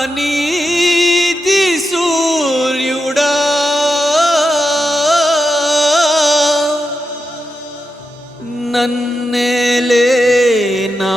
నా నీతి సూర్యుడా నన్నేలే నా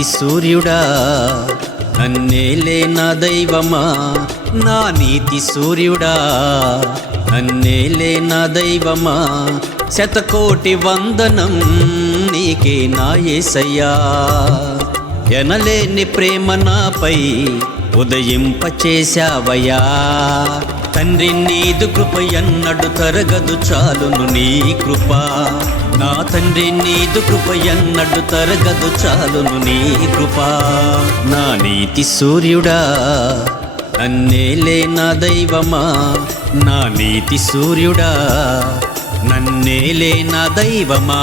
దైవమా సూర్యుడా. నన్నేలే నా దైవమా నా నీతి సూర్యుడా. నన్నేలే నా దైవమా శతకోటి వందనం నీకే నా యేసయ్యా ఎనలేని ప్రేమ నాపై ఉదయింపచేశావయా తండ్రి నీదు కృప ఎన్నడు తరగదు చాలును నీ కృప. నా తండ్రి నీదు కృప ఎన్నడు తరగదు చాలును నీ కృప. నా నీతి సూర్యుడా నన్నేలే నా దైవమా. నా నీతి సూర్యుడా నన్నేలే నా దైవమా.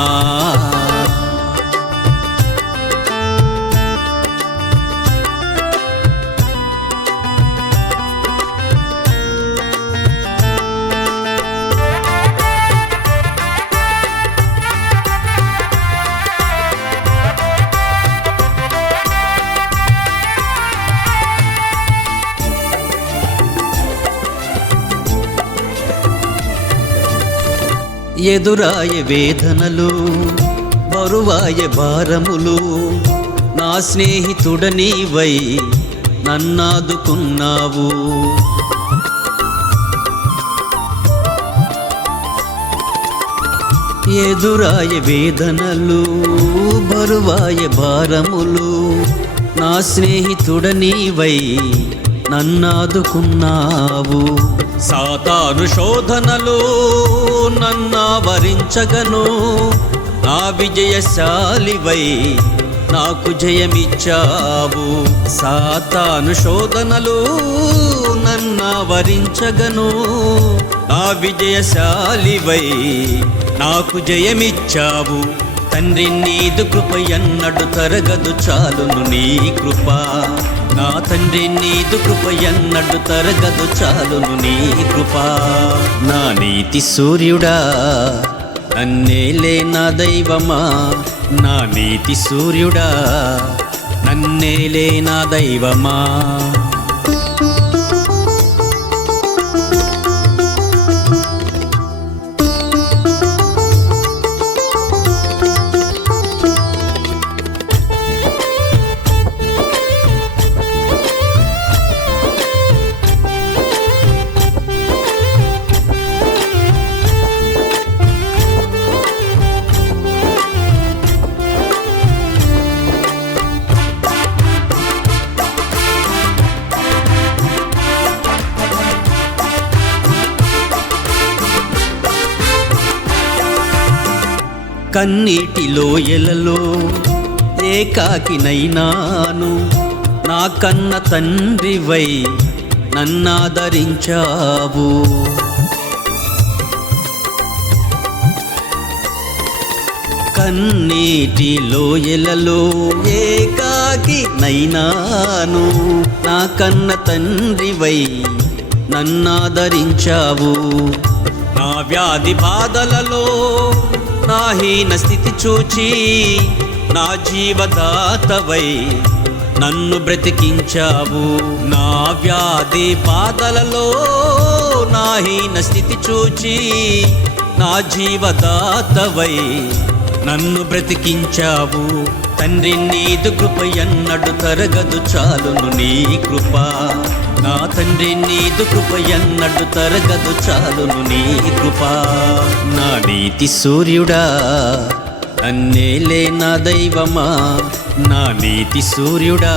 ఎదురాయ వేదనలు బరువాయ భారములు. నా స్నేహితుడనీవై నన్నాదుకున్నావు. ఎదురాయ వేదనలు బరువాయ భారములు. నా స్నేహితుడనీవై నన్నాదుకున్నావు. సాతాను శోధనలు నన్నావరించగను. నా విజయశాలివై నాకు జయమిచ్చావు. సాతాను శోధనలు నన్నావరించగను. నా విజయశాలివై నాకు జయమిచ్చావు. తండ్రి నీదు కృప ఎన్నడు తరగదు చాలును నీ కృప. నా తండ్రి నీదు కృప ఎన్నడు తరగదు చాలును నీ కృప. నా నీతి సూర్యుడా నన్నేలే నా దైవమా. నా నీతి సూర్యుడా నన్నేలే నా దైవమా. కన్నీటి లోయలలో ఏకాకినైనాను. నా కన్న తండ్రివై నన్నాదరించావు. కన్నీటి లోయలలో ఏకాకి నైనాను నా కన్న తండ్రివై నన్నాదరించావు. నా వ్యాధి బాధలలో నా హీన స్థితి చూచి నా జీవదాతవై నన్ను బ్రతికించావు. నా వ్యాధి బాధలలో నా హీన స్థితి చూచి నా జీవదాతవై నన్ను బ్రతికించావు. తండ్రి నీదు కృప ఎన్నడు తరగదు చాలును నీ కృప. నా తండ్రి నీదు కృప ఎన్నడు తరగదు చాలును నీ కృప. నా నీతి సూర్యుడా నన్నేలే నా దైవమా? నా నీతి సూర్యుడా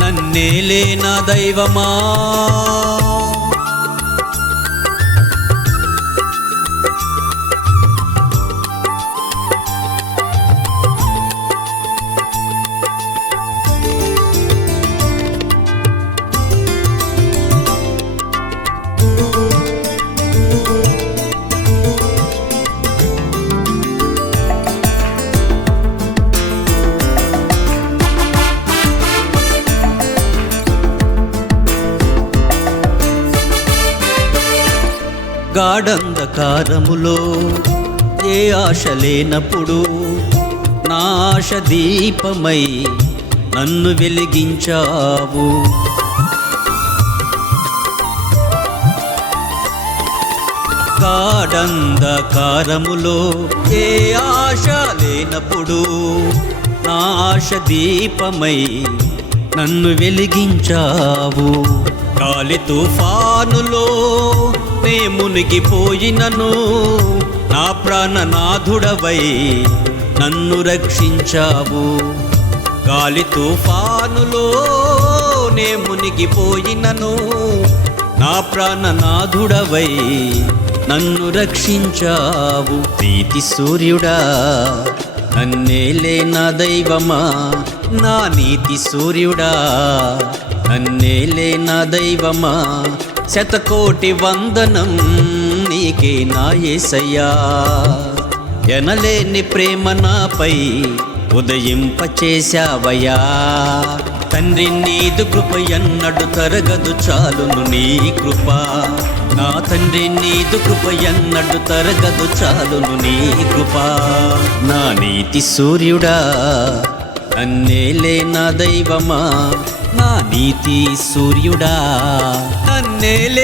నన్నేలే నా దైవమా? గాఢంధకారములో ఏ ఆశ లేనప్పుడు నా ఆశ దీపమై నన్ను వెలిగించావు. గాఢంధకారములో ఏ ఆశ లేనప్పుడు నా ఆశ దీపమై నన్ను వెలిగించావు. గాలి తుఫానులో నే మునిగిపోయినను. నా ప్రాణనాథుడవై నన్ను రక్షించావు. గాలి తుఫానులో నే మునిగిపోయినను. నా ప్రాణనాథుడవై నన్ను రక్షించావు. ప్రీతి సూర్యుడా నన్నేలే నా దైవమా. నా నీతి సూర్యుడా నన్నేలే నా దైవమా. శతకోటి వందనం నీకే నాయసయ్యా ఎనలేని ప్రేమ నాపై ఉదయింపచేశావయ్యా. తండ్రి నీదు కృప ఎన్నడు తరగదు చాలును నీ కృప. నా తండ్రి నీదు కృప ఎన్నడు తరగదు చాలును నీ కృప. నా నీతి సూర్యుడా నన్నేలే నా దైవమా? నా నీతి సూర్యుడా నన్నేలే నా దైవమా